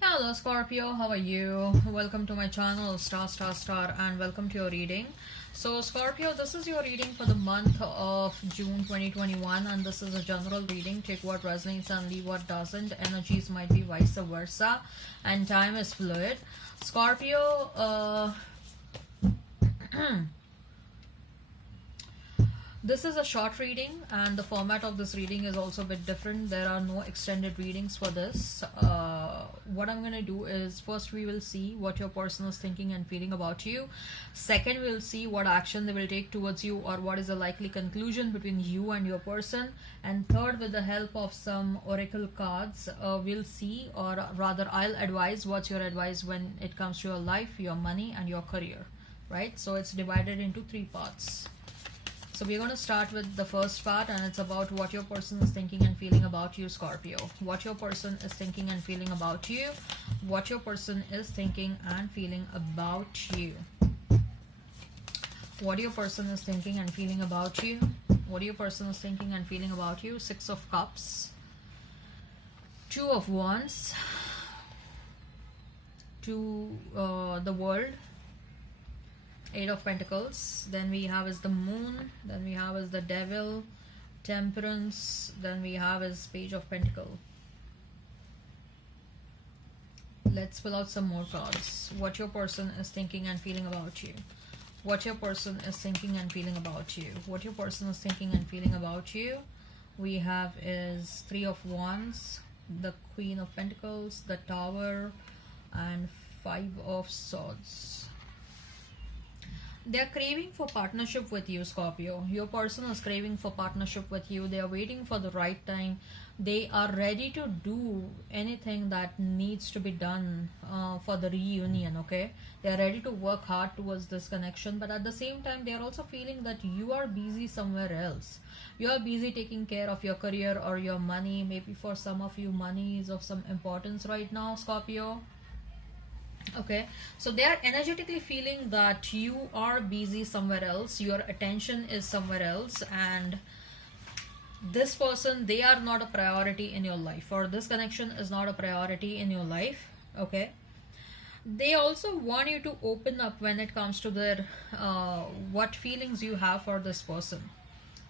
Hello Scorpio, how are you? Welcome to my channel Star, and welcome to your reading. So Scorpio, this is your reading for the month of June 2021, and this is a general reading. Take what resonates and leave what doesn't. Energies might be vice versa, and time is fluid. Scorpio, this is a short reading, and the format of this reading is also a bit different. There are no extended readings for this. What I'm going to do is, first we will see what your person is thinking and feeling about you. Second, we'll see what action they will take towards you, or what is the likely conclusion between you and your person. And third, with the help of some oracle cards, we'll see, or rather I'll advise what's your advice when it comes to your life, your money, and your career. Right? So it's divided into three parts. So we're going to start with the first part, and it's about what your person is thinking and feeling about you, Scorpio. What your person is thinking and feeling about you. What your person is thinking and feeling about you. What your person is thinking and feeling about you. What your person is thinking and feeling about you. Six of Cups. Two of Wands. The World. Eight of Pentacles. Then we have is the Moon. Then we have is the Devil, Temperance. Then we have is Page of Pentacle. Let's pull out some more cards. What your person is thinking and feeling about you. What your person is thinking and feeling about you. What your person is thinking and feeling about you. We have is Three of Wands, the Queen of Pentacles, the Tower, and Five of Swords. They are craving for partnership with you, Scorpio. Your person is craving for partnership with you. They are waiting for the right time. They are ready to do anything that needs to be done for the reunion, okay? They are ready to work hard towards this connection, but at the same time, they are also feeling that you are busy somewhere else. You are busy taking care of your career or your money. Maybe for some of you, money is of some importance right now, Scorpio. Okay, so they are energetically feeling that you are busy somewhere else, your attention is somewhere else, and this person, they are not a priority in your life, or this connection is not a priority in your life. Okay, they also want you to open up when it comes to their what feelings you have for this person.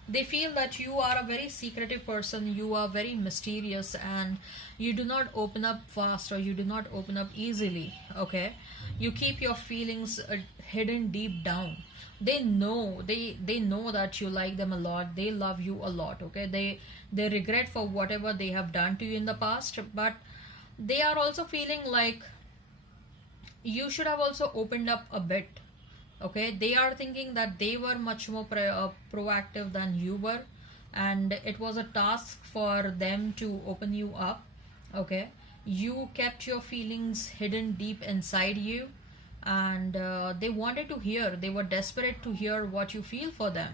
They feel that you are a very secretive person, you are very mysterious, and you do not open up fast, or you do not open up easily. Okay, you keep your feelings hidden deep down. They know that you like them a lot, they love you a lot. Okay, they regret for whatever they have done to you in the past, but they are also feeling like you should have also opened up a bit. Okay, they are thinking that they were much more proactive than you were, and it was a task for them to open you up. Okay, you kept your feelings hidden deep inside you, and they wanted to hear, they were desperate to hear what you feel for them.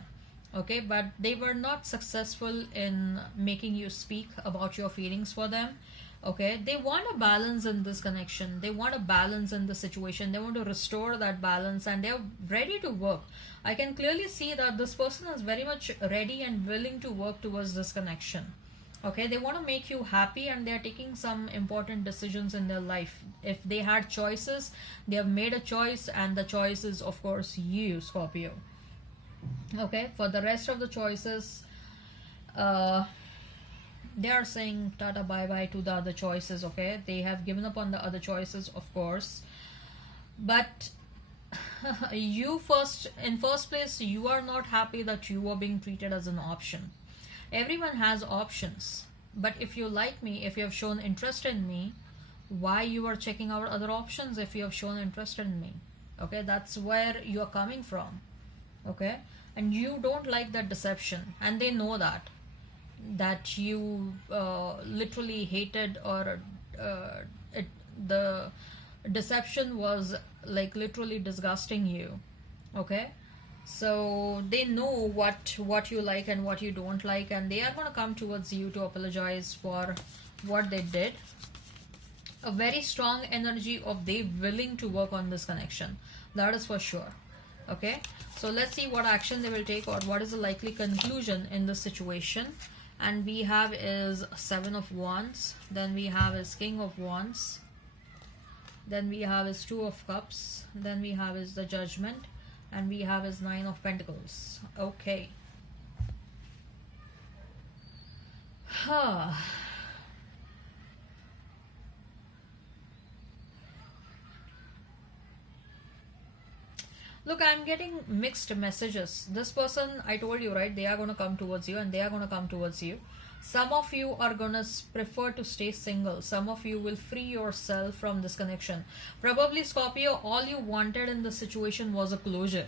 Okay, but they were not successful in making you speak about your feelings for them. Okay, they want a balance in this connection, they want a balance in the situation, they want to restore that balance, and they're ready to work. I can clearly see that this person is very much ready and willing to work towards this connection. Okay, they want to make you happy, and they're taking some important decisions in their life. If they had choices, they have made a choice, and the choice is of course you, Scorpio. Okay, for the rest of the choices, they are saying tata bye bye to the other choices. Okay, they have given up on the other choices, of course, but you first, in first place, you are not happy that you are being treated as an option. Everyone has options, but if you like me, if you have shown interest in me, why you are checking out other options if you have shown interest in me? Okay, that's where you are coming from. Okay, and you don't like that deception, and they know that you literally hated, or the deception was like literally disgusting you. Okay, so they know what you like and what you don't like, and they are going to come towards you to apologize for what they did. A very strong energy of they willing to work on this connection, that is for sure. Okay, so let's see what action they will take, or what is the likely conclusion in this situation. And we have is Seven of Wands, then we have is King of Wands, then we have is Two of Cups, then we have is the Judgment, and we have is Nine of Pentacles. Okay. Huh. Look, I'm getting mixed messages. This person, I told you, right? They are going to come towards you and they are going to come towards you. Some of you are going to prefer to stay single. Some of you will free yourself from this connection. Probably, Scorpio, all you wanted in this situation was a closure.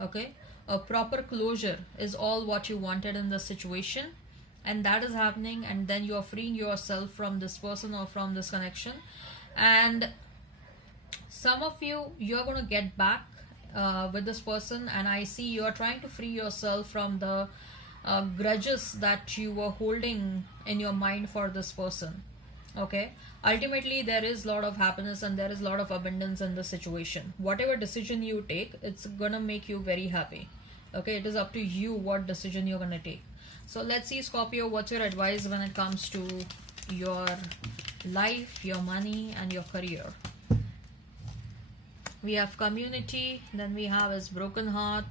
Okay? A proper closure is all what you wanted in this situation. And that is happening. And then you are freeing yourself from this person or from this connection. And some of you, you're going to get back with this person, and I see you are trying to free yourself from the grudges that you were holding in your mind for this person. Okay, ultimately there is a lot of happiness and there is a lot of abundance in the situation. Whatever decision you take, it's gonna make you very happy. Okay, it is up to you what decision you're gonna take. So let's see, Scorpio, what's your advice when it comes to your life, your money, and your career? We have community, then we have is broken heart,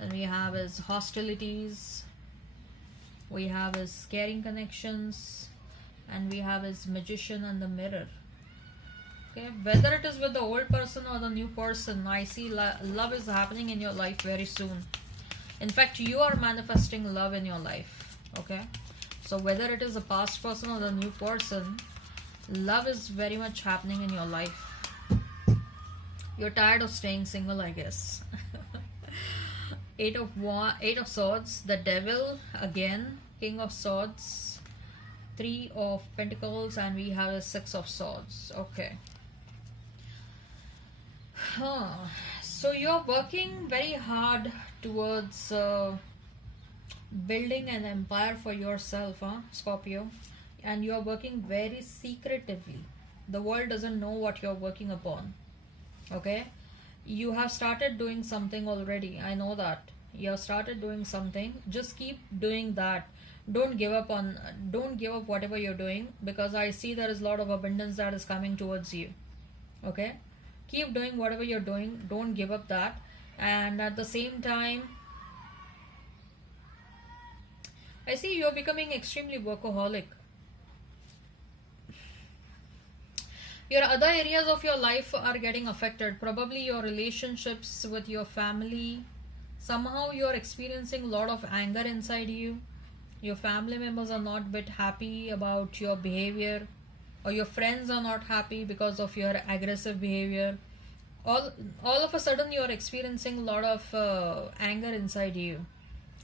then we have is hostilities, we have is caring connections, and we have is magician and the mirror. Okay, whether it is with the old person or the new person, I see love is happening in your life very soon. In fact, you are manifesting love in your life. Okay, so whether it is a past person or the new person, love is very much happening in your life. You're tired of staying single, I guess. Eight of Swords, the Devil again, King of Swords, Three of Pentacles, and we have a Six of Swords. Okay. So you're working very hard towards building an empire for yourself, Scorpio, and you're working very secretively. The world doesn't know what you're working upon. Okay, you have started doing something already. I know that you have started doing something. Just keep doing that. Don't give up whatever you're doing, because I see there is a lot of abundance that is coming towards you. Okay, keep doing whatever you're doing. Don't give up that. And at the same time, I see you're becoming extremely workaholic. Your other areas of your life are getting affected. Probably your relationships with your family. Somehow you're experiencing a lot of anger inside you. Your family members are not a bit happy about your behavior, or your friends are not happy because of your aggressive behavior. All of a sudden you're experiencing a lot of anger inside you.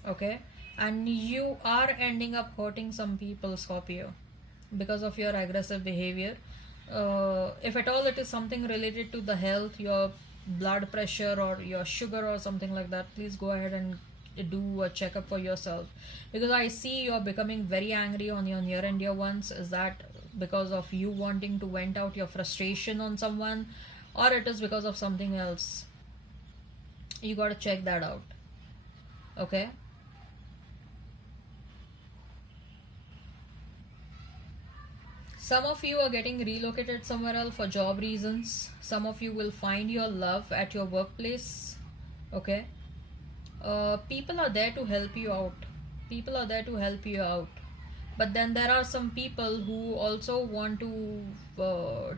Okay, and you are ending up hurting some people, Scorpio, because of your aggressive behavior. If at all it is something related to the health, your blood pressure or your sugar or something like that, please go ahead and do a checkup for yourself, because I see you're becoming very angry on your near and dear ones. Is that because of you wanting to vent out your frustration on someone, or it is because of something else? You got to check that out. Okay, some of you are getting relocated somewhere else for job reasons. Some of you will find your love at your workplace. Okay, people are there to help you out. People are there to help you out. But then there are some people who also want to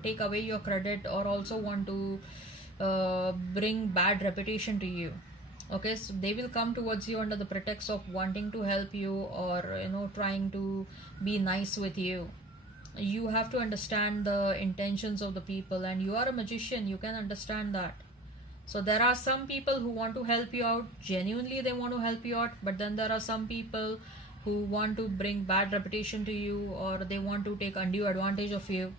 take away your credit, or also want to bring bad reputation to you. Okay, so they will come towards you under the pretext of wanting to help you, or trying to be nice with you. You have to understand the intentions of the people, and you are a magician, you can understand that. So there are some people who want to help you out, genuinely they want to help you out, but then there are some people who want to bring bad reputation to you, or they want to take undue advantage of you.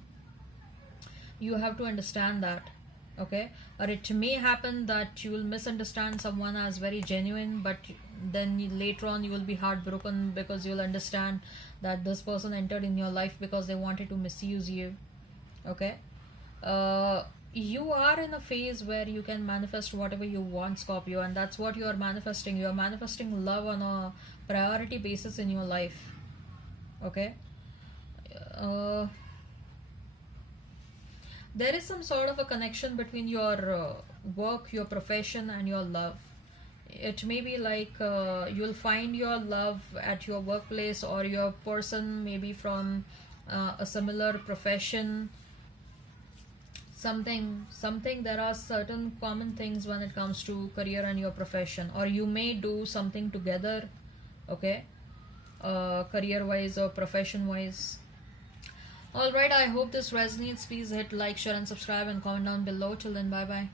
You have to understand that. Okay, or it may happen that you will misunderstand someone as very genuine, but then later on you will be heartbroken, because you'll understand that this person entered in your life because they wanted to misuse you. Okay, you are in a phase where you can manifest whatever you want, Scorpio, and that's what you are manifesting. You are manifesting love on a priority basis in your life. Okay, There is some sort of a connection between your work, your profession, and your love. It may be like you'll find your love at your workplace, or your person maybe from a similar profession. Something there are certain common things when it comes to career and your profession, or you may do something together, okay, career wise or profession wise. All right, I hope this resonates. Please hit like, share, and subscribe, and comment down below. Till then, bye bye.